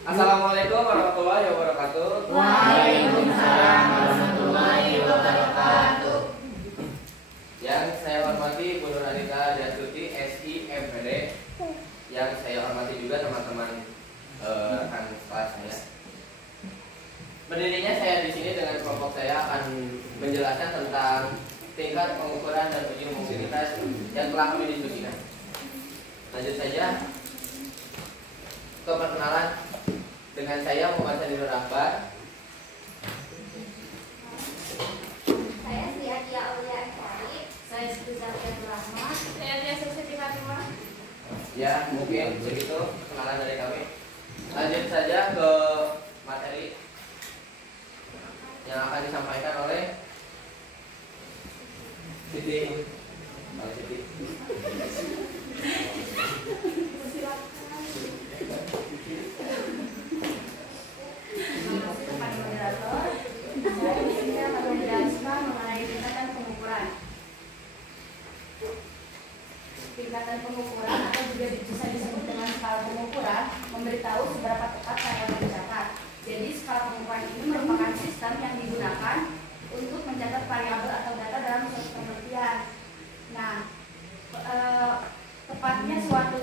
Assalamualaikum warahmatullahi wabarakatuh. Waalaikumsalam warahmatullahi wabarakatuh. Yang saya hormati Bu Nur Anita Dastuti, SI MPD. Yang saya hormati juga teman-teman rekan kelas saya. Berdirinya saya di sini dengan kelompok saya akan menjelaskan tentang tingkat pengukuran dan uji homogenitas yang telah kami diskusikan. Lanjut saja ke perkenalan dengan saya Muhammad Sanidur Akbar. Saya Sri Adia Aulia Ensari. Saya Siti Zakiatul Rahman. Saya Tia Siti Fatimah. Ya, mungkin begitu perkenalan dari kami. Lanjut saja ke materi yang akan disampaikan oleh Siti. Siti. Terima kasih kepada moderator. Saya di sini akan menjelaskan mengenai tingkatan pengukuran. Tingkatan pengukuran atau juga bisa disebut dengan skala pengukuran memberitahu seberapa tepat karyawan dicatat. Jadi skala pengukuran ini merupakan sistem yang digunakan untuk mencatat variabel atau data dalam suatu penelitian. Nah, tepatnya suatu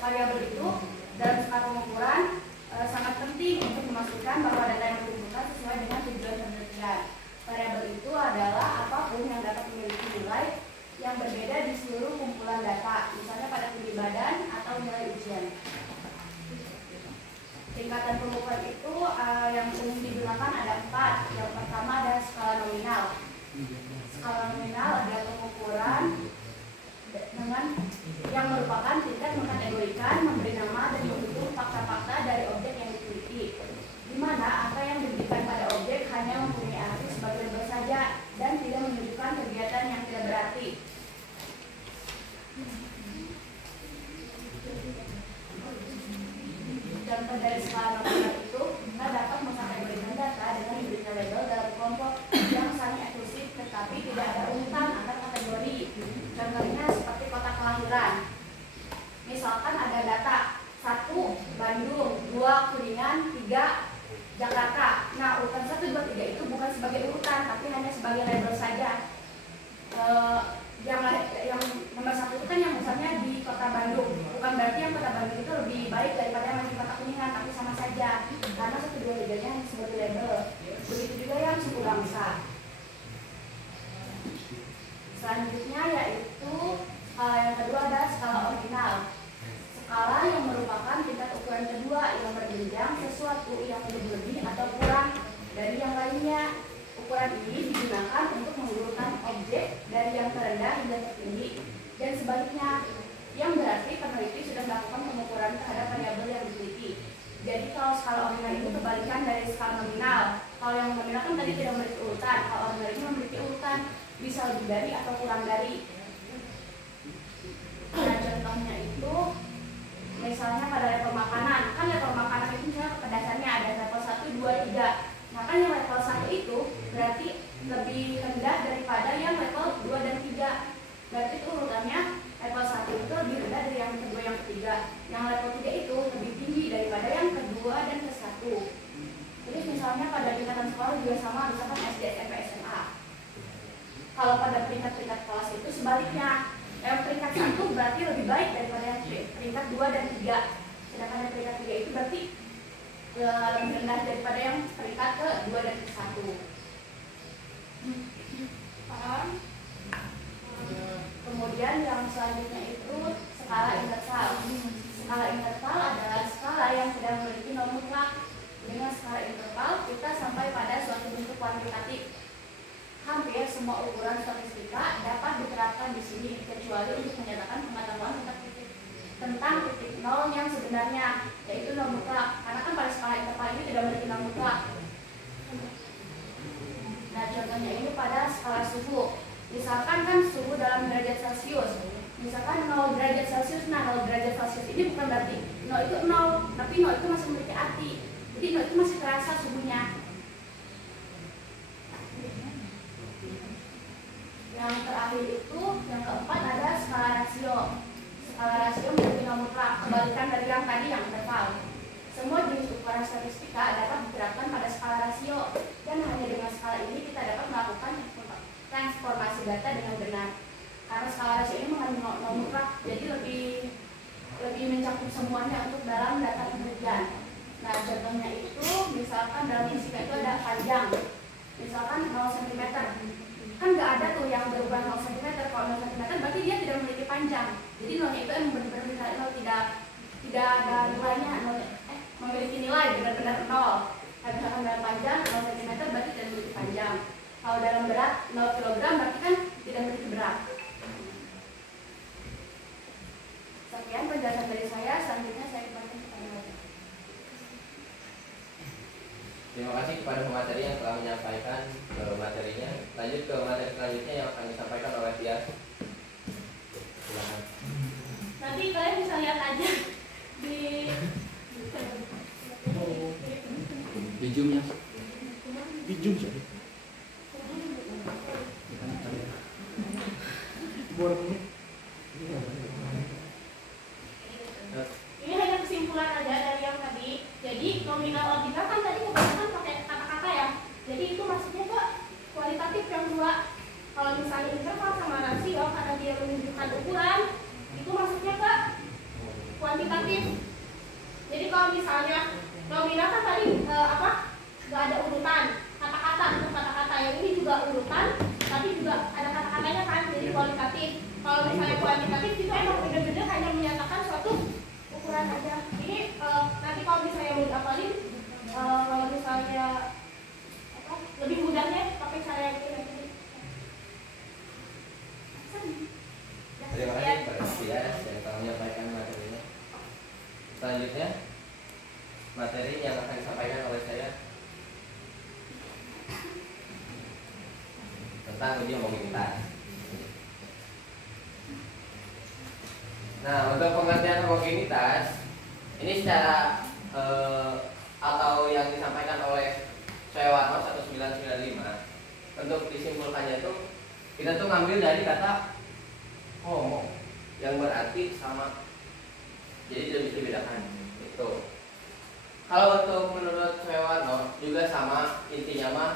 variabel itu dalam skala pengukuran sangat penting untuk memastikan bahwa data yang dikumpulkan sesuai dengan tujuan penelitian. Variabel itu adalah apapun yang dapat memiliki nilai yang berbeda di seluruh kumpulan data, misalnya pada tinggi badan atau nilai ujian. Tingkatan pengukuran itu yang umum digunakan ada 4. Yang pertama ada skala nominal. Skala nominal adalah pengukuran dengan yang merupakan tingkat mengkategorikan, memberi nama dan menghitung fakta-fakta dari objek yang diteliti, di mana angka yang diberikan pada objek hanya mempunyai arti sebagai label saja dan tidak menunjukkan kegiatan yang tidak berarti. Contoh dari skala nominal itu, kita dapat mengkategorikan data dengan diberikan label dalam kelompok yang saling eksklusif tetapi tidak ada urutan antar kategori. Contohnya seperti kota kelahiran. Misalkan ada data 1 Bandung, 2 Kuningan, 3 Jakarta. Nah, urutan 1, 2, 3 itu bukan sebagai urutan tapi hanya sebagai label saja. Yang nomor 1 itu kan yang misalnya di kota Bandung, bukan berarti yang kota Bandung itu lebih baik daripada yang di kota Kuningan, tapi sama saja karena 1, 2, 3 nya sebagai label. Begitu juga yang suku bangsa. Selanjutnya yaitu skala yang kedua ada skala ordinal. Skala yang merupakan tingkat ukuran kedua yang berjenjang sesuatu yang lebih atau kurang dari yang lainnya. Ukuran ini digunakan untuk mengurutkan objek dari yang terendah hingga tertinggi dan sebaliknya, yang berarti peneliti sudah melakukan pengukuran terhadap variabel yang diteliti. Jadi kalau skala ordinal itu kebalikan dari skala nominal. Kalau yang nominal kan tadi tidak memiliki urutan, kalau ordinal itu memiliki urutan, bisa lebih dari atau kurang dari. Nah, contohnya itu misalnya pada level makanan, kan level makanan itu misalnya kepedasannya ada level 1, 2, 3. Nah, kan yang level 1 itu berarti lebih rendah daripada yang level 2 dan 3. Berarti itu urutannya level 1 itu lebih rendah dari yang kedua, yang ketiga. Yang level 3 itu lebih tinggi daripada yang kedua dan ke-1. Terus misalnya pada tingkatan sekolah juga sama, misalkan SD, SMP, SMA. Kalau pada peringkat-peringkat kelas itu sebaliknya, yang peringkat 1 berarti lebih baik daripada yang peringkat 2 dan 3. Sedangkan yang peringkat 3 itu berarti lebih rendah daripada yang peringkat ke-2 dan ke-1. Paham? Kemudian yang selanjutnya itu skala interval. Skala interval adalah skala yang tidak memiliki norma mutlak. Dengan skala interval kita sampai pada suatu bentuk kuantitatif. Hampir semua ukuran statistika dapat diterapkan di sini kecuali untuk menyatakan pengetahuan tentang titik nol yang sebenarnya, yaitu norma mutlak. Karena kan pada skala interval ini tidak memiliki norma mutlak. Nah, contohnya ini pada skala suhu. Misalkan kan suhu dalam derajat Celcius. Misalkan 0 derajat Celcius, nah 0 derajat Celcius ini bukan berarti 0 itu 0, tapi 0 itu masih memiliki arti. Jadi 0 itu masih terasa suhunya. Yang terakhir itu, yang keempat ada skala rasio. Skala rasio menjadi nomor mutlak, kebalikan dari yang tadi yang interval. Semua jenis ukuran skala statistika dapat diterapkan pada skala rasio, dan hanya dengan skala ini kita dapat melakukan transformasi data dengan benar. Karena skala rasio ini mengandung norma mutlak, jadi lebih mencakup semuanya untuk dalam data penelitian. Nah, contohnya itu misalkan dalam fisika itu ada panjang, misalkan 0 cm. Kan nggak ada tuh yang berukuran 0 cm. Kalau 0 cm berarti dia tidak memiliki panjang. Jadi nolnya itu yang benar-benar nol, tidak ada nilainya, memiliki nilai benar-benar 0. Nah, misalkan dalam panjang 0 cm berarti tidak memiliki panjang. Kalau dalam berat 0 kg berarti kan tidak memiliki berat. Sekian penjelasan dari saya. Selanjutnya saya kembalikan kepada Bapak. Terima kasih kepada pemateri yang telah menyampaikan materinya. Lanjut ke materi selanjutnya yang akan disampaikan oleh Tias. Silakan. Nanti kalian bisa lihat aja di Zoom ya. Di Zoom sih. ini hanya kesimpulan aja dari yang tadi. Jadi nominal ordinal kan tadi kebanyakan pakai kata-kata ya. Jadi itu maksudnya ke kualitatif yang dua. Kalau misalnya interval sama rasio karena dia menunjukkan ukuran, itu maksudnya ke kuantitatif. Jadi kalau misalnya nominal kan tadi nggak ada urutan kata-kata untuk kata-kata. Yang ini juga urutan, tapi juga ada kata-katanya kan. Jadi kualitatif. Kalau misalnya kuantitatif itu emang benar-benar hanya menyatakan suatu ukuran aja. Ini nanti kalau misalnya mau dihafalin, kalau misalnya lebih mudahnya pakai cara yang ini. Terima kasih kepada Tias yang telah menyampaikan materinya. Selanjutnya materi yang akan disampaikan oleh saya tentang uji homogenitas. Nah, untuk pengertian homogenitas ini secara atau yang disampaikan oleh Sewatno 1995, untuk disimpulkannya itu kita tuh ngambil dari kata homo yang berarti sama, jadi tidak bisa dibedakan itu. Kalau untuk menurut Sewatno juga sama, intinya mah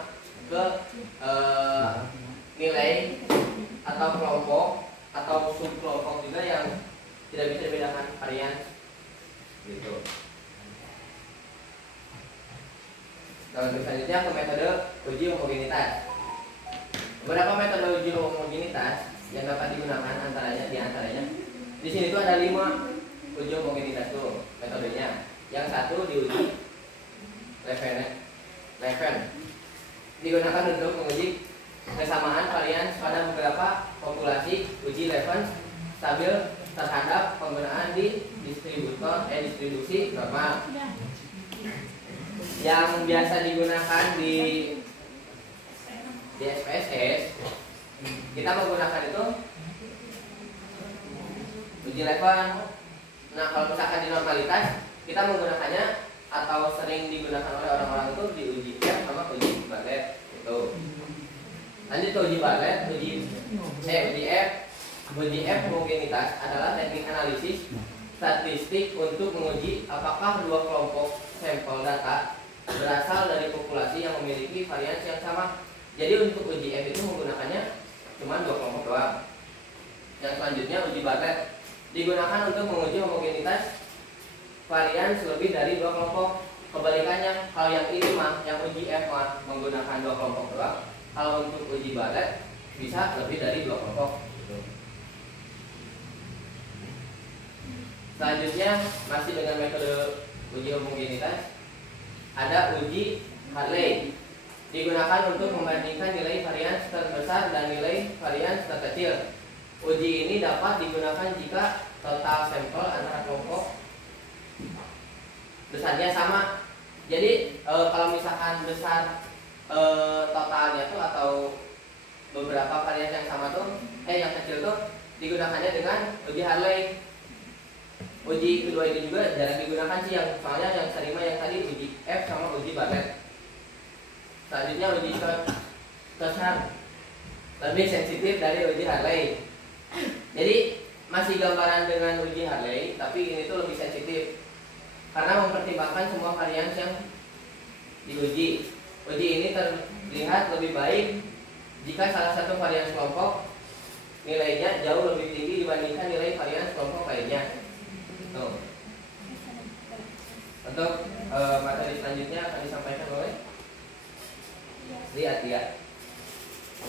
ke nilai atau kelompok atau subkelompok juga yang tidak bisa dibedakan varian gitu. Nah, selanjutnya ke metode uji homogenitas. Beberapa metode uji homogenitas yang dapat digunakan diantaranya di sini tuh ada 5 uji homogenitas tuh metodenya. Yang satu diuji Leven digunakan untuk menguji kesamaan varian pada beberapa populasi. Uji Leven stabil terhadap penggunaan di distribusi normal. Yang biasa digunakan di SPSS, kita menggunakan itu uji Leven. Nah, kalau misalkan di normalitas, kita menggunakannya atau sering digunakan oleh orang-orang itu di uji F sama uji Bartlett itu. Lanjut ke uji Bartlett, uji F homogenitas adalah teknik analisis statistik untuk menguji apakah dua kelompok sampel data berasal dari populasi yang memiliki variasi yang sama. Jadi untuk uji F itu menggunakannya cuma dua kelompok doang. Yang selanjutnya uji Bartlett digunakan untuk menguji homogenitas varian lebih dari dua kelompok. Kebalikannya, kalau yang ini mah, yang uji F mah menggunakan dua kelompok doang. Kalau untuk uji Bartlett bisa lebih dari dua kelompok. Selanjutnya masih dengan metode uji homogenitas, ada uji Hartley. Digunakan untuk membandingkan nilai varian terbesar dan nilai varian terkecil. Uji ini dapat digunakan jika total sampel antara kelompok besarnya sama. Jadi kalau misalkan besar totalnya tuh atau beberapa varian yang sama tuh, yang kecil tuh digunakannya dengan uji Hartley. Uji kedua ini juga jarang digunakan sih, yang soalnya yang sering yang tadi uji F sama uji Bartlett. Selanjutnya uji Cochrane lebih sensitif dari uji Hartley. Jadi masih gambaran dengan uji Hartley, tapi ini tuh lebih sensitif karena mempertimbangkan semua varian yang diuji. Uji ini terlihat lebih baik jika salah satu varian kelompok nilainya jauh lebih tinggi dibandingkan nilai varian kelompok lainnya. Tuh. Untuk materi selanjutnya akan disampaikan oleh lihat.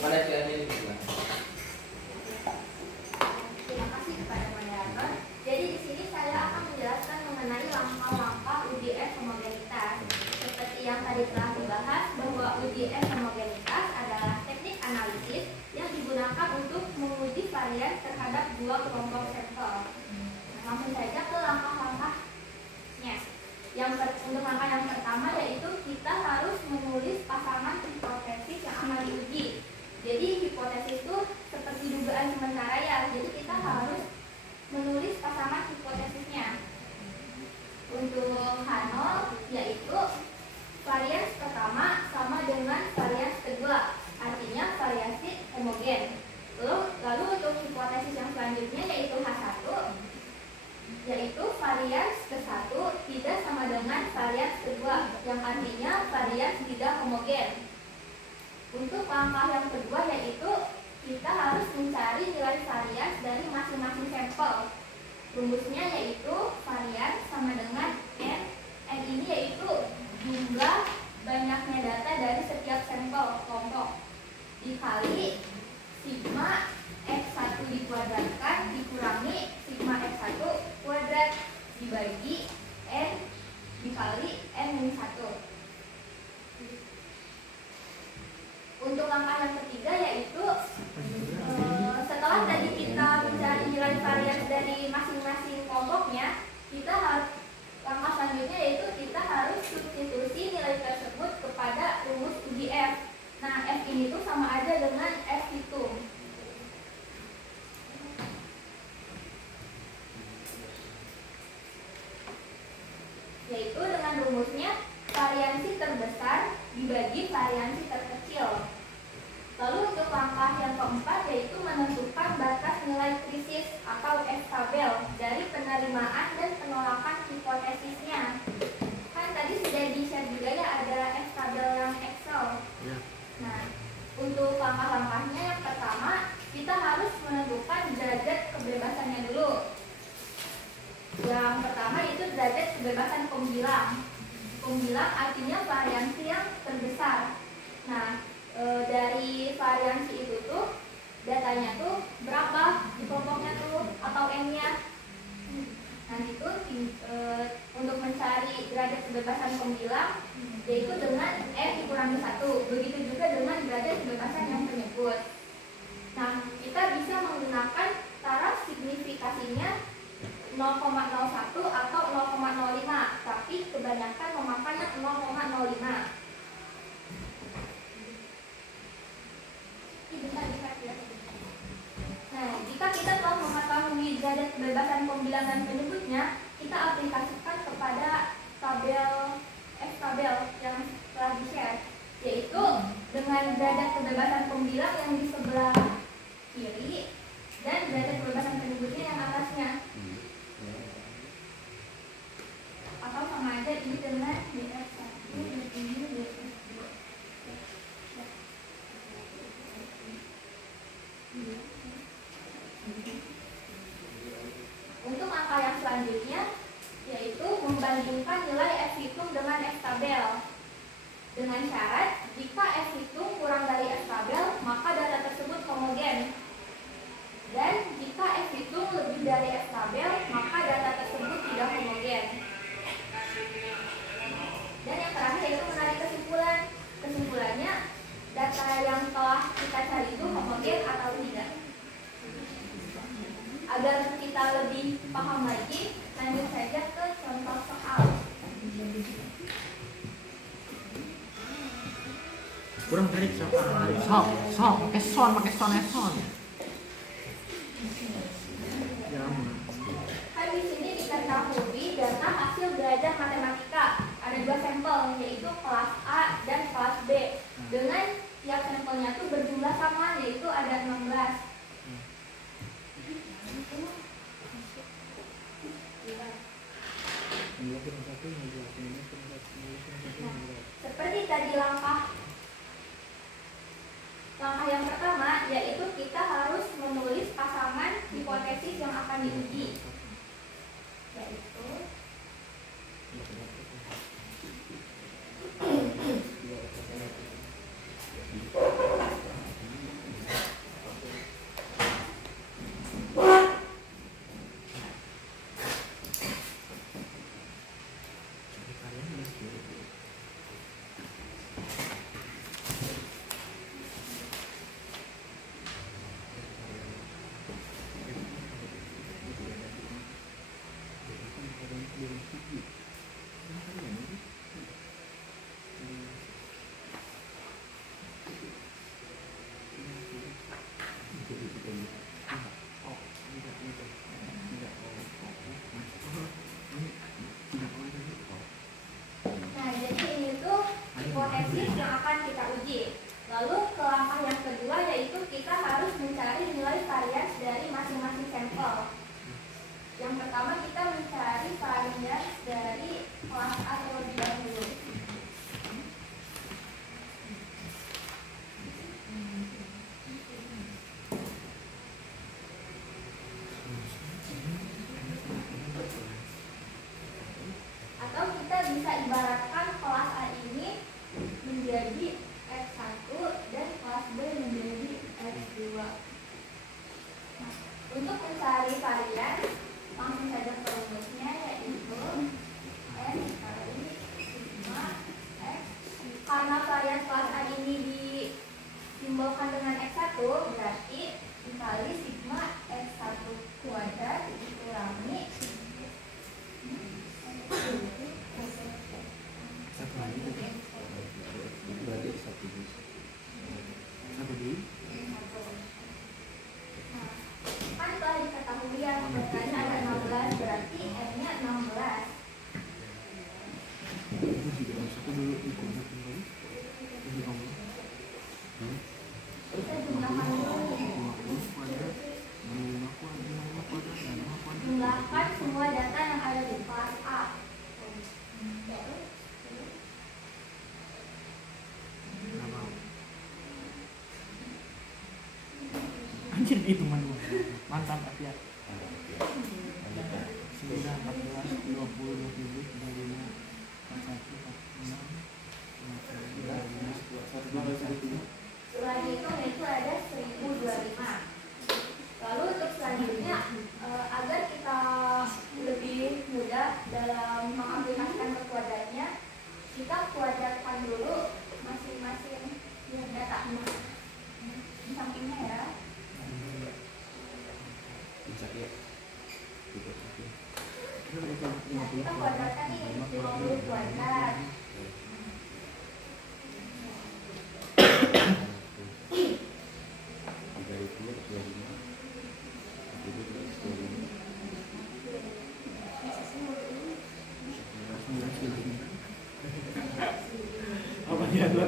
Mana pilihannya di sini? Terima kasih kepada moderator. Jadi di sini saya akan menjelaskan mengenai langkah-langkah UJF homogenitas. Seperti yang tadi telah dibahas bahwa UJF homogenitas adalah teknik analisis yang digunakan untuk menguji varian terhadap dua kelompok sampel. Langsung saja ke langkah-langkahnya. Untuk langkah yang pertama yaitu kita harus menulis pasangan hipotesis yang akan diuji. Jadi hipotesis itu seperti dugaan sementara ya. Jadi kita harus menulis pasangan hipotesisnya. Untuk H0 yaitu varian pertama sama dengan varian kedua, artinya variasi homogen. Lalu untuk hipotesis yang selanjutnya yaitu H1, yaitu varian ke-1 tidak sama dengan varian kedua, yang artinya varian tidak homogen. Untuk langkah yang kedua yaitu kita harus mencari nilai varian dari masing-masing sampel. Rumusnya yaitu varian sama dengan N. N ini yaitu jumlah banyaknya data dari setiap sampel kelompok dikali sigma X1 dikuadratkan dikurangi sigma X1 kuadrat dibagi N dikali N-1. Untuk langkah yang ketiga yaitu setelah tadi kita mencari nilai varian dari masing-masing kelompoknya, kita harus langkah selanjutnya yaitu kita harus substitusi nilai tersebut kepada rumus uji F. Nah, F ini tuh sama aja dengan F hitung. Yaitu dengan rumusnya variansi terbesar dibagi variansi terkecil. Lalu untuk langkah yang keempat yaitu menentukan batas nilai krisis atau estabel dari penerimaan dan penolakan hipotesisnya. Kan tadi sudah di-share juga ya ada estabel yang Excel. Nah, untuk langkah-langkahnya yang pertama kita harus menentukan derajat kebebasannya dulu. Yang pertama itu derajat kebebasan pembilang. Pembilang artinya variansi yang terbesar. Nah, dari variansi itu tuh datanya tuh berapa di kelompoknya tuh atau N-nya. Nanti tuh untuk mencari derajat kebebasan pembilang yaitu dengan N dikurangi 1. Begitu juga dengan derajat kebebasan yang penyebut. Nah, kita bisa menggunakan taraf signifikasinya 0,01 atau 0,05, tapi kebanyakan memakannya 0,05. Nah, jika kita telah mengetahui derajat kebebasan pembilang dan penyebutnya, kita aplikasikan kepada tabel tabel yang telah di-share, yaitu dengan derajat kebebasan pembilang yang di sebelah kiri dan derajat kebebasan penyebutnya yang atasnya. Atau sama aja ini dengan DF1 dan ini DF2. Untuk angka yang selanjutnya yaitu membandingkan nilai F hitung dengan F tabel dengan syarat jika F hitung kurang dari F tabel maka data tersebut homogen, dan jika F hitung lebih dari F tabel maka data tersebut tidak homogen. Dan yang terakhir yaitu menarik kesimpulan. Kesimpulannya data yang telah kita cari itu homogen atau tidak. Agar kita lebih paham lagi, lanjut saja ke contoh soal. Kurang tarik siapa? Pakai son. Kan di sini diketahui data hasil belajar matematika. Ada 2 sampel, yaitu kelas A dan kelas B. Dengan tiap sampelnya itu berjumlah sama, yaitu ada 16. Seperti tadi langkah yang pertama, yaitu kita harus menulis pasangan hipotesis yang akan diuji, yaitu hipotesis yang akan kita uji. Lalu ke langkah yang kedua, yaitu kita harus mencari nilai varians dari masing-masing sampel. Yang pertama kita mencari varians dari kelas A terlebih dahulu. Atau kita bisa ibaratkan kelas A ini menjadi X1 dan kelas B menjadi X2. Nah, untuk mencari varian, langsung saja ke rumusnya, yaitu N kali sigma X. Karena varian kelas A ini disimbolkan dengan X1, berarti dikali sigma X1 kuadrat dikurangi berarti satu di kan telah diketahui yang datanya ada 16, berarti M-nya 16. Kita jumlahkan dulu. Jumlahkan semua data yang ada di kelas A. Anjir itu mantap ya. 9, 14, 20, 21, 45, 41, 42, Setelah dihitung itu ada 1025. Lalu untuk selanjutnya, agar kita lebih mudah dalam mengaplikasikan ke kuadratnya, kita kuadratkan dulu masing-masing data di sampingnya ya. Nah, kita kuadratkan ini 50 kuadrat. apa dia tuh?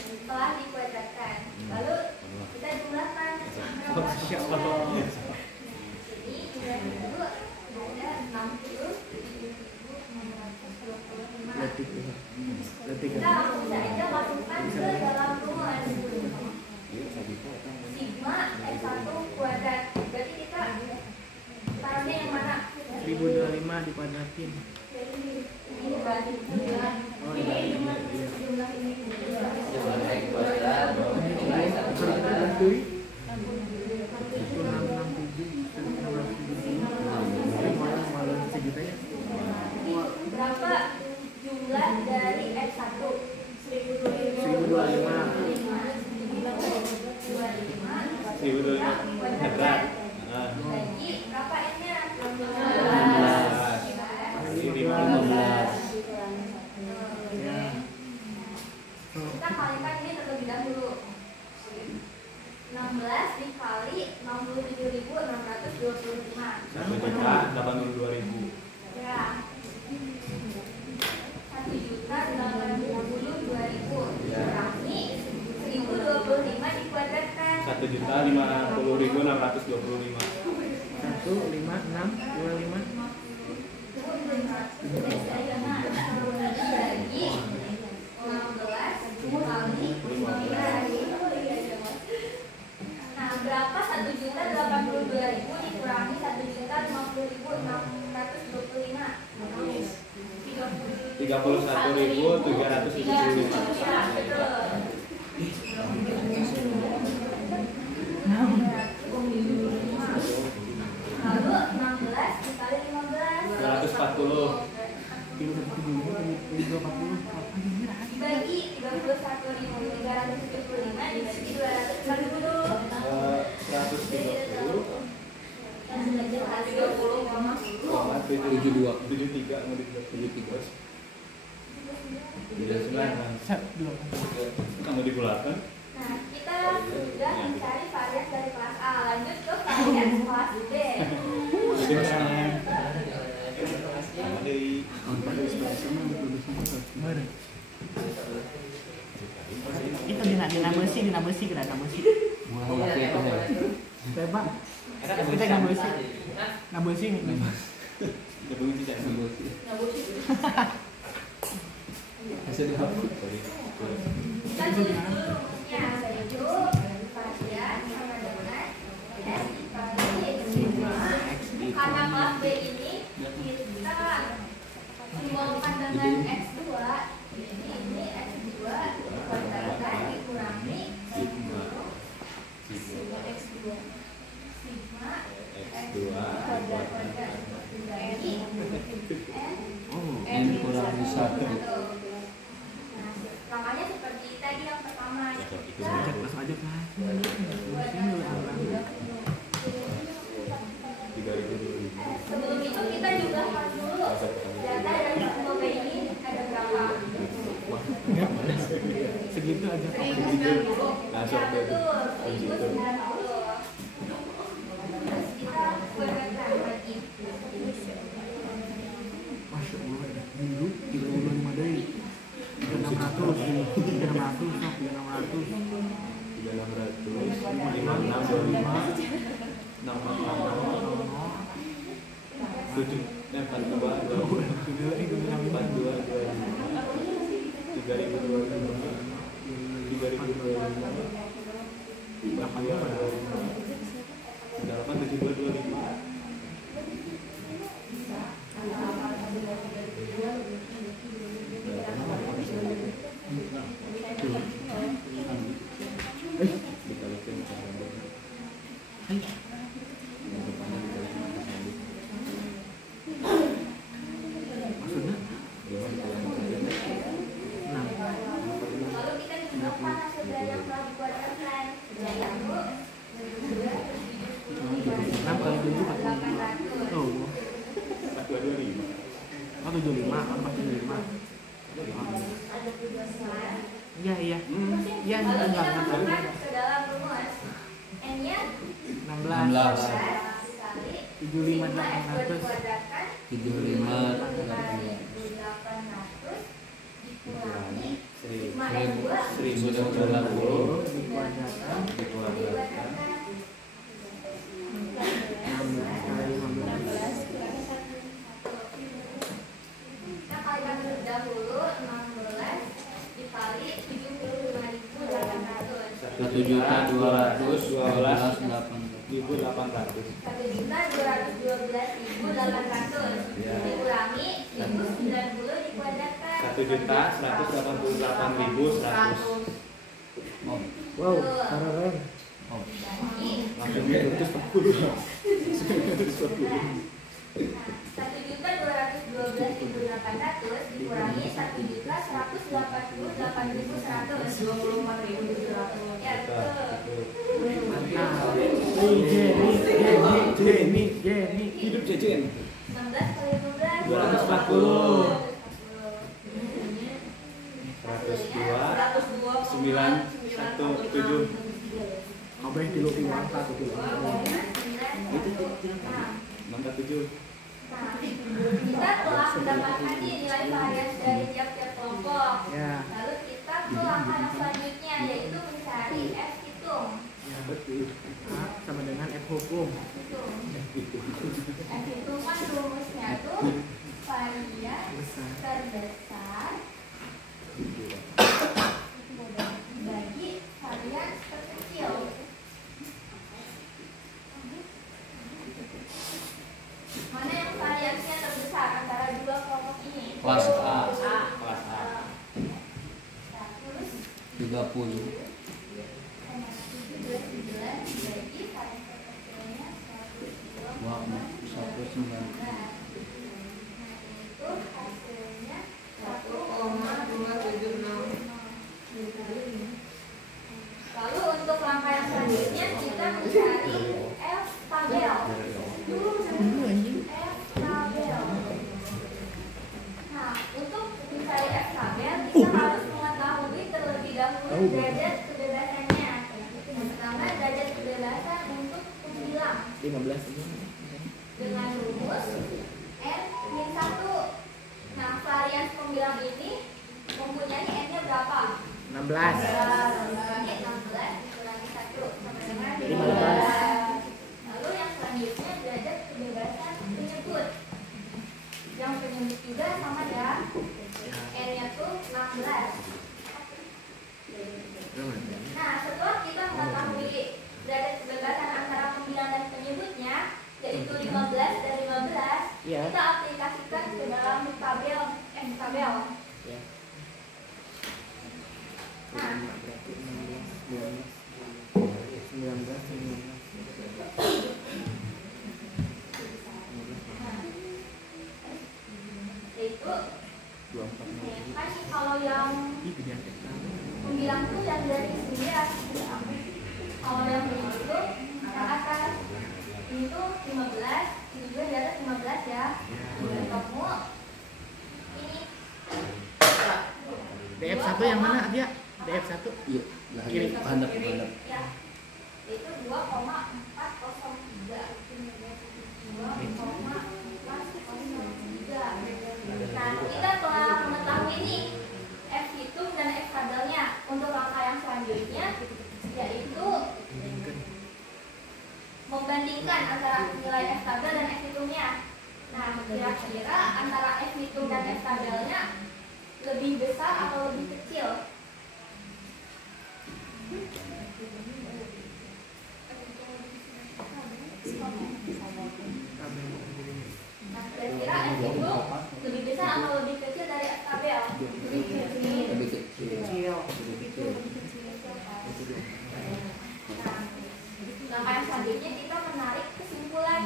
Setelah dikuadratkan, lalu kita jumlahkan berapa? Jadi kita dulu ada 60.625. Kita langsung saja masukkan ke dalam rumus sigma X1 kuadrat. Berarti kita taruhnya yang mana? 1025 dikuadratin. Ini berarti jumlah ini Jumlah X kuadrat nilai 1 kuadrat. berapa jumlah dari X1? 1025. kuadratkan. Dibagi berapa n-nya? 15. Kita kalikan ini terlebih dahulu. 16 dikali 67.625. 1.082.000. Ya. 1.082.000 dikurangi 1025 dikuadratkan. 1.050.625. 15625. Dibagi 16 kali 15. Nah, berapa 1.082.000 dikurangi 1.050.625? 31.775. Lalu 16 dikali 15 240. dibagi 31.375 dibagi 240. 130,73 mau dibulatan. Kamu dibulatan. Nah, kita sudah mencari varian dari kelas A. Lanjut ke varian kelas B. Itu dina besi kira besi. Tebak. Kita nggak besi. Nggak besi nih. Kita tulis dulu rumusnya, yaitu varian sama dengan S dikali sigma. Karena kelas B ini kita simbolkan dengan X2, ini X2 dikuadratkan dikurangi sigma X2 kuadratkan dibagi N kurang 1. Makanya seperti tadi yang pertama kita Langsung aja kan. sebelum itu kita juga harus dulu data dari semua B ini ada berapa. Segitu aja. 1090. Ya betul, 1090. Terus kita kuadratkan lagi. Masya Allah, dulu 325 dari 600, maksudnya Lalu kita digunakan hasil dari yang telah dikuadratkan, yaitu 6 kali 7 800. Oh, 425. 475, 475. Iya. Iya, Lalu kita enggak. masukkan ke dalam rumus. N-nya 16 kali 75 sigma X2 dikuadratkan 75 800 dikurangi sigma X2 1090 dikuadratkan Dikuadratkan. Kita kalikan terlebih dahulu 16 dikali 75.800. 1.212.800. 1.212.800. 1.212.800 dikurangi 1090 dikuadratkan 1.188.100. Wow, keren. dibagi Langsung 140. 1.212.800 dikurangi 1.188.100. Ya betul. Mantap. Jenny. Hidup jajan. 16 kali 12 240. 102 917. Kabeh tilu tilu angka tuh. Angka 7. Nah, kita telah mendapatkan nih nilai variasi dari tiap-tiap kelompok. Ya. Lalu kita ke langkah yang selanjutnya yaitu mencari F hitung. Ya betul. A sama dengan F hukum. F hitung kan rumusnya tuh varian terbesar bagi varian terkecil. Mana yang variasinya terbesar antara dua kelompok ini? Kelas A. Kelas A. Nah, terus 30. bagi varian terkecilnya 1,2. Wah, 1,9. Itu hasilnya 1,276. Lalu untuk langkah yang selanjutnya kita mencari F tabel. F tabel. Nah, untuk mencari F tabel kita harus mengetahui terlebih dahulu derajat kebebasannya. Yang pertama derajat kebebasan untuk pembilang 15 dengan rumus N-1. Nah, varian pembilang ini mempunyai N-nya berapa? 16. Ini 16 dikurangi 1 sama dengan 15. Lalu yang selanjutnya derajat kebebasan penyebut. Yang penyebut juga sama ya. N-nya tuh 16. Nah, setelah kita mengetahui derajat kebebasan antara pembilang dan penyebutnya, yaitu 15 dan 15, Iya. kita aplikasikan ke dalam tabel tabel. Ya. Nah, Berarti 16, 19, yaitu 24. kan kalau yang Itu dia. pembilang itu yang dari 9. Kalau yang penyebut itu yang atas. Ini tuh 15, ini juga di atas 15 ya. Dan kamu ini DF1 yang mana dia? DF1. Iya, Kiri. hadap. ya, itu 2,403. 2,403. Nah, kita telah mengetahui nih F hitung dan F tabelnya. Untuk langkah yang selanjutnya yaitu membandingkan antara nilai F tabel dan F hitungnya. Nah, kira-kira antara F hitung dan F tabelnya lebih besar atau lebih kecil? Nah, kira-kira F hitung lebih besar atau lebih kecil dari F tabel? Lebih kecil. Lebih kecil. Nah, langkah yang selanjutnya kita menarik kesimpulan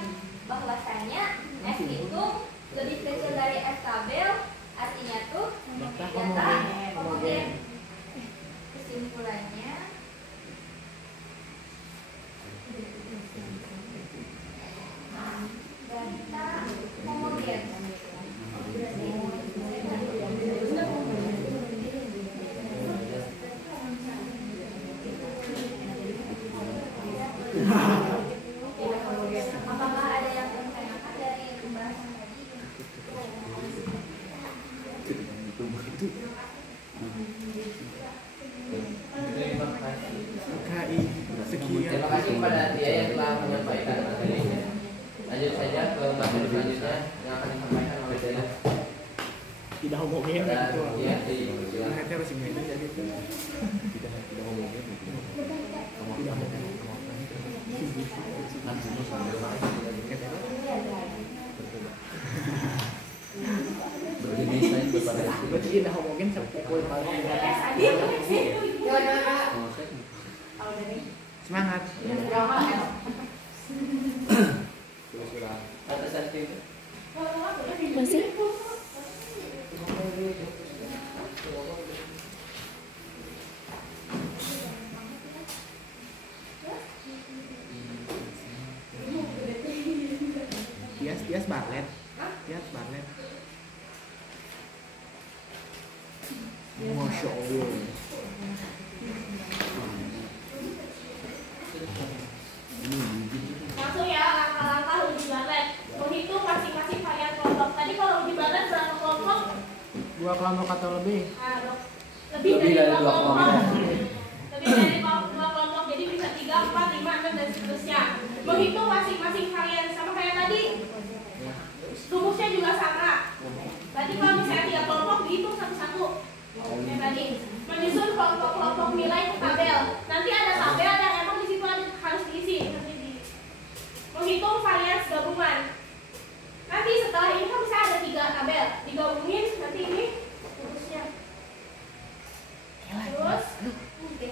bahwasanya F hitung lebih kecil dari F tabel, artinya tuh Data data homogen. homogen. Kesimpulannya data homogen. Apakah ada yang ditanyakan dari pembahasan tadi? Terima kasih. KI sekian. Terima kasih kepada dia yang telah menyampaikan materinya. Lanjut saja ke materi selanjutnya yang akan disampaikan oleh saya. Tidak homogen gitu. Ya, di Nah, harus ini jadi itu. Tidak homogen. Tidak homogen. Berdesain bervariasi. Berarti tidak homogen sampai poin paling. Semangat. atasan tim. Masih? Tias Barlet. Hah? Tias Barlet. Masya Allah. Langsung ya langkah-langkah uji Barlet. Menghitung masing-masing varian kelompok. Tadi kalau uji Barlet berapa kelompok? 2 kelompok atau lebih? Lebih dari dari 2 dua kelompok. kelompok. Lebih dari 2 kelompok. Jadi bisa 3, 4, 5, 6 dan seterusnya. Menghitung masing-masing varian sama kayak tadi. Rumusnya juga sama. Berarti kalau misalnya 3 kelompok dihitung satu-satu. Kayak tadi. Menyusun kelompok-kelompok nilai ke tabel. Nanti ada tabel yang emang di situ harus diisi. Menghitung varian gabungan. Nanti setelah ini kan bisa ada 3 tabel. Digabungin nanti ini rumusnya. Terus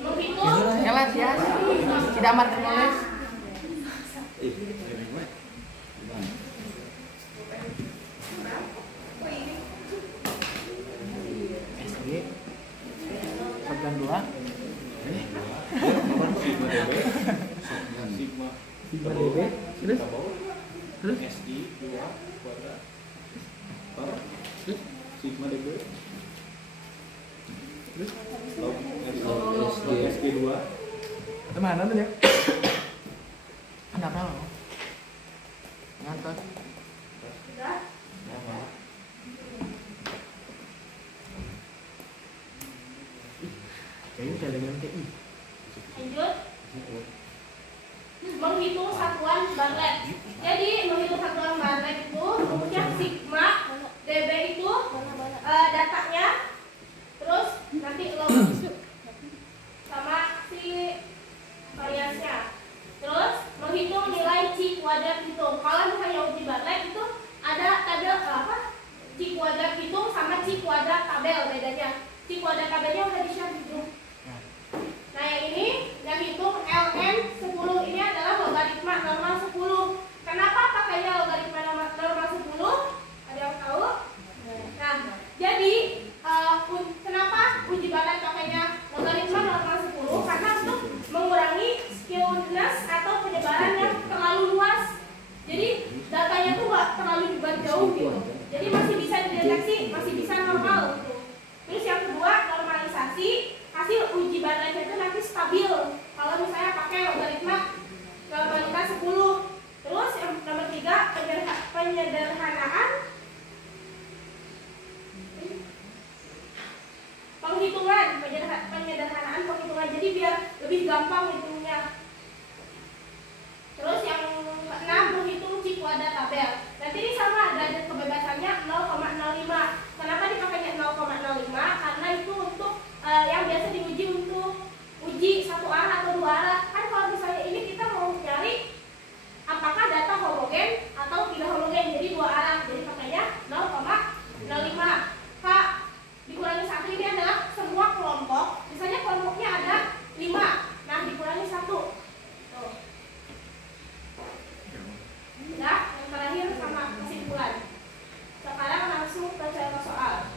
menghitung. Elat ya. Tidak amat menulis. SD. Shotgun 2. Sigma DB. Terus? Terus? SD 2 kuadrat Sigma DB terus log SD 2 Mana tuh ya? Enggak tahu. Ngantos. Sudah. Kayaknya saya dengan KI. Lanjut. Menghitung satuan Barlet. Jadi menghitung satuan Barlet itu rumusnya sigma db itu datanya, terus nanti log sama si variasinya. Terus menghitung nilai C kuadrat hitung. Kalau misalnya uji Barlet itu ada tabel apa? C kuadrat hitung sama C kuadrat tabel bedanya. C kuadrat tabelnya udah di-share gitu. Nah yang ini yang hitung ln 10 ini adalah logaritma normal 10. Kenapa pakainya logaritma normal 10? Ada yang tahu? Nah jadi kenapa uji Barlet pakainya logaritma normal 10? Karena untuk mengurangi skewedness atau penyebaran yang terlalu luas. Jadi datanya tuh gak terlalu nyebar jauh gitu. Jadi masih bisa dideteksi, masih bisa normal gitu. Terus yang kedua normalisasi. Hasil uji Barlet itu nanti stabil kalau misalnya pakai logaritma normalitas 10. Terus yang nomor 3 penyederhanaan penghitungan, penyederhanaan penghitungan, jadi biar lebih gampang hitungnya. Terus yang ke-6 menghitung C kuadrat tabel. Nanti ini sama derajat kebebasannya 0,05. Kenapa dipakainya 0,05? Karena itu untuk yang biasa diuji untuk uji satu arah atau 2 arah. Kan kalau misalnya ini kita mau nyari apakah data homogen atau tidak homogen, jadi 2 arah. Jadi pakainya 0,05. Kak, dikurangi 1 ini adalah semua kelompok. Misalnya kelompoknya ada 5. Nah, dikurangi 1. Tuh. Udah, yang terakhir sama kesimpulan. Sekarang langsung ke contoh soal.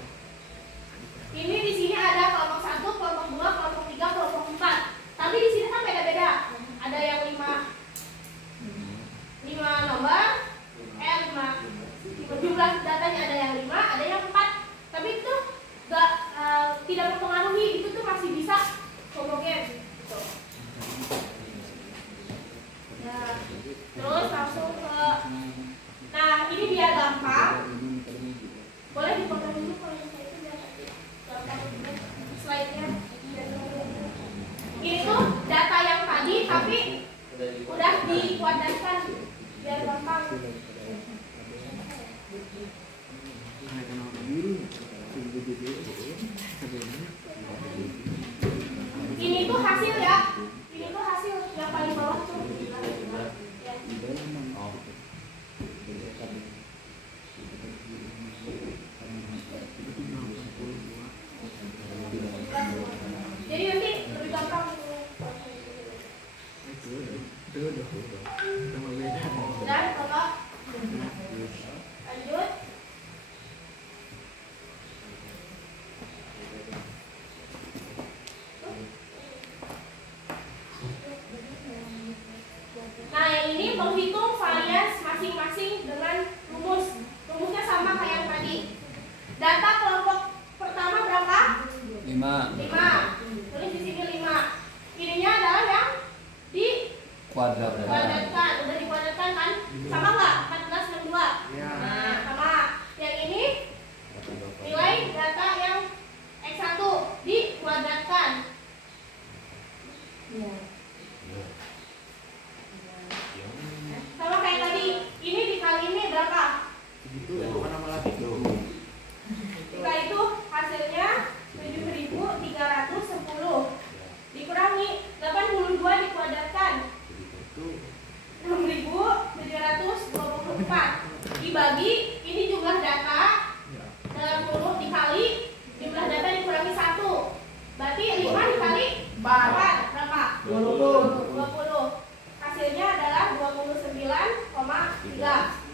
Ini di sini ada kelompok 1, kelompok 2, kelompok 3, kelompok 4. Tapi di sini kan beda-beda. Ada yang 5 nomor, 5 jumlah datanya ada yang 5, ada yang 4. Tapi itu tidak mempengaruhi, itu tuh masih bisa homogen. Gitu. Nah, terus langsung ke, nah ini biar gampang. Boleh dipotong dulu kalau misalnya itu biar gampang slide-nya. Ini tuh data yang tadi tapi udah dikuadratkan biar gampang. Ini tuh hasil ya. Ini tuh hasil yang paling bawah tuh. Ya. Jadi nanti lebih gampang. Udah, Bapak. Lanjut. dikuadratkan. Udah dikuadratkan kan? Sama nggak? 1462. Ya. Nah, sama. Yang ini nilai data yang X1 dikuadratkan. Sama kayak tadi, ini dikali ini berapa? Begitu apa nama lagi? Jika itu hasilnya 7.310 dikurangi 82 dikuadratkan 6.724 dibagi ini jumlah data dalam kurung dikali jumlah data dikurangi 1 berarti 5 dikali 4 berapa? 20 hasilnya adalah 29,3.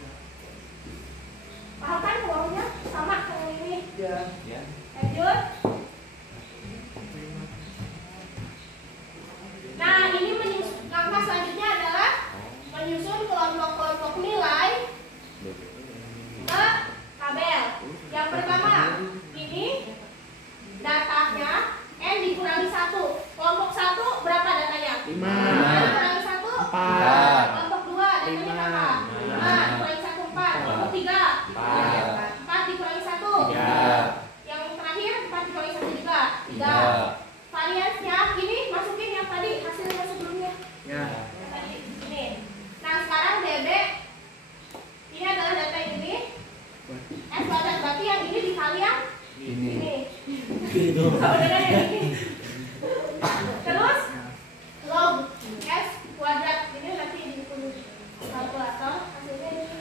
Paham kan uangnya sama kayak ini? Ya. Lanjut. Nah, ini langkah selanjutnya adalah menyusun kelompok-kelompok nilai ke tabel. Yang pertama, ini datanya N dikurangi 1. Kelompok 1 berapa datanya? 5. Dikurangi 1 4. Kelompok 2 datanya berapa? 5 dikurangi 1 4. Kelompok 3 4 dikurangi 1 Yang terakhir 4 dikurangi 1 juga 3. Variansnya ini masukin yang tadi hasilnya sebelumnya. Ya. Yang tadi ini. Nah sekarang DB ini adalah data ini. S kuadrat berarti yang ini dikali yang ini. Sama dengan yang ini. Terus log S kuadrat ini nanti di kalkulator hasilnya ini.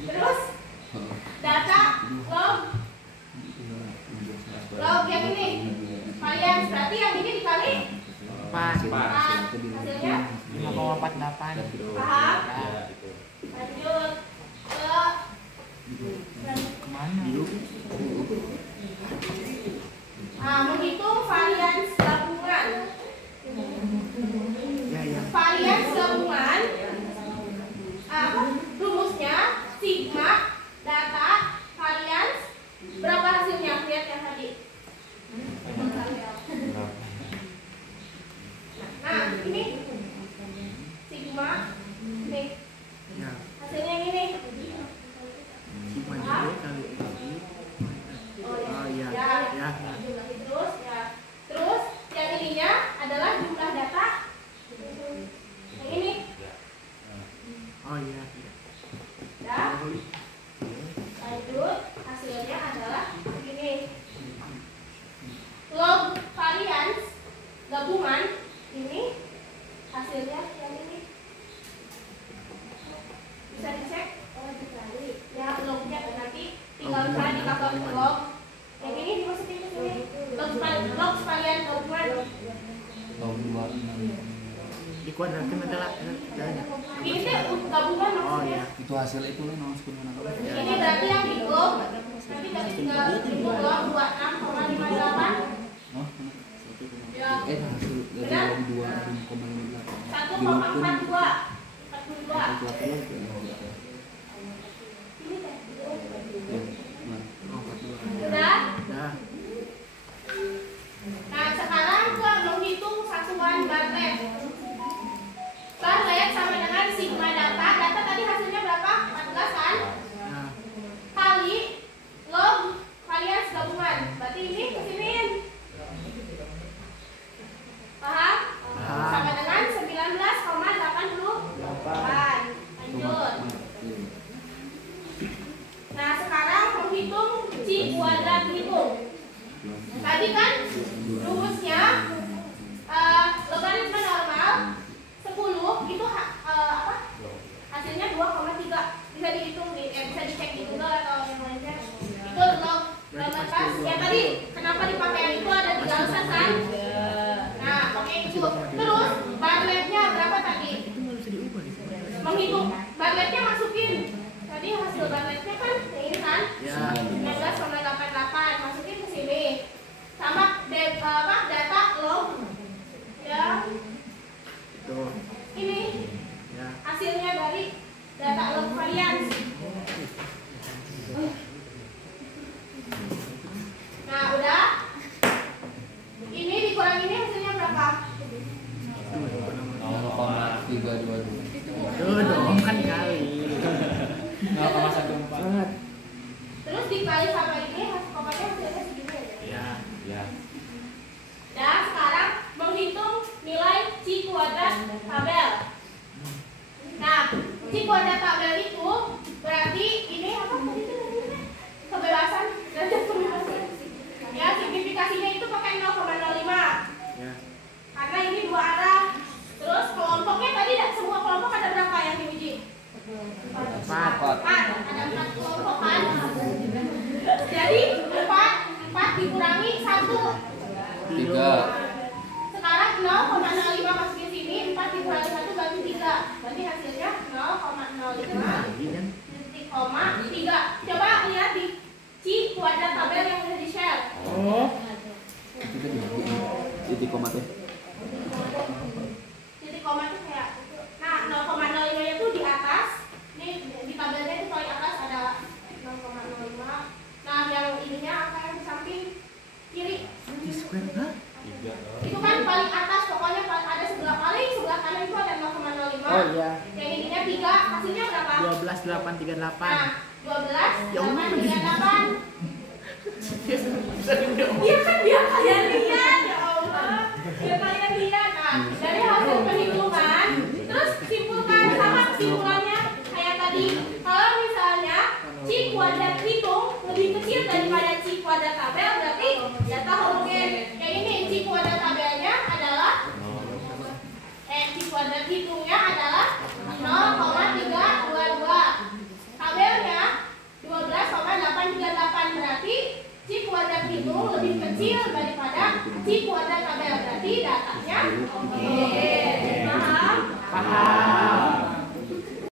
Terus data log yang ini varians berarti yang ini dikali 4. 4 hasilnya 5,48. paham? Lanjut ke Kemana? menghitung varians gabungan. Ya. Varians gabungan rumusnya sigma data varians berapa hasilnya? Lihat yang tadi. Nah ini sigma nih Ya. hasilnya yang ini. Sigma Paham? juga kali ini. Oh iya. ya. Ya. Jumlah terus ya. Terus yang ininya adalah jumlah data. Yang ini. Oh iya. Ya. Lanjut hasilnya adalah begini. Log varians gabungan ini hasilnya yang ini. Bisa dicek? Ya lognya nanti tinggal misalnya di kalkulator log. Yang ini dimasukin ke sini. Log varian gabungan. Dikuadratkan adalah jalannya. Ini tuh gabungan Oh maksudnya. iya. Itu hasil itu lo harus punya apa? Ini berarti yang di log nanti dari tinggal hitung log 26,58 Oh, ya hasil dari benar? 2,58. 1,42 ini teh sudah. Dah. Nah sekarang ke menghitung satuan Bartlett. Bartlett sama dengan sigma data. Data tadi hasilnya berapa? 14 kan? Ya. Kali log varians gabungan. Berarti ini kesiniin. Paham? Paham. Sama dengan 19,88. Lanjut. Nah sekarang menghitung C kuadrat hitung. Tadi kan rumusnya logaritma normal 10 itu hasilnya 2,3. Bisa dihitung bisa dicek di Google atau yang lainnya. Itu log pas. Ya tadi kenapa dipakai yang itu ada 3 alasan kan? Nah pakai itu. Terus Bartlettnya berapa tadi? Itu nggak bisa diubah di sini. Menghitung Bartlettnya masukin. Tadi hasil Bartlettnya kan yang ini kan? Ya. 19,88 masukin ke sini. Sama data log ya Itu. ini Ya. hasilnya dari data log varians. Nah udah ini dikurang ini hasilnya berapa? Tuh dong kan kali. 0,14. Terus dikali sama ini, pokoknya hasilnya segini aja. Ya. Ya. Dan sekarang menghitung nilai C kuadrat tabel. Nah, C kuadrat tabel itu berarti ini apa tadi itu namanya? Kebebasan derajat kebebasan. Ya, signifikasinya itu pakai 0,05. Ya. Karena ini dua arah. Terus kelompoknya tadi semua kelompok ada berapa yang diuji? 4. Ada 4 kelompok kan? Jadi 4 dikurangi 1. 3. Sekarang 0,05 masukin sini, 4 dikurangi 1 berarti 3. Berarti hasilnya 0,05 titik koma 3. Coba lihat di C kuadrat tabel yang udah di-share. Oh. Itu tadi titik koma teh. Titik koma itu kayak nah 0,05 nya tuh di atas. Nih di tabelnya itu paling atas ada 0,05. Nah, yang ininya angka yang di samping kiri. Di square hah? 3. Itu kan paling atas, pokoknya ada sebelah kanan itu ada 0,05. Oh iya. Yang ininya 3, hasilnya berapa? 12,838. Nah, 12, Ya Allah. 838. Bisa dong. Iya kan biar kalian lihat, ya Allah. Biar kalian lihat. Nah, dari hasil perhitungan, terus simpulkan sama kesimpulannya kayak tadi. Kalau misalnya C kuadrat hitung lebih kecil daripada C kuadrat tabel, berarti data homogen. Kayak ini C kuadrat tabelnya adalah C kuadrat hitungnya adalah 0,322. Tabelnya 12,838, berarti C kuadrat hitung lebih kecil daripada C kuadrat tabel, berarti datanya oke. Paham? Paham.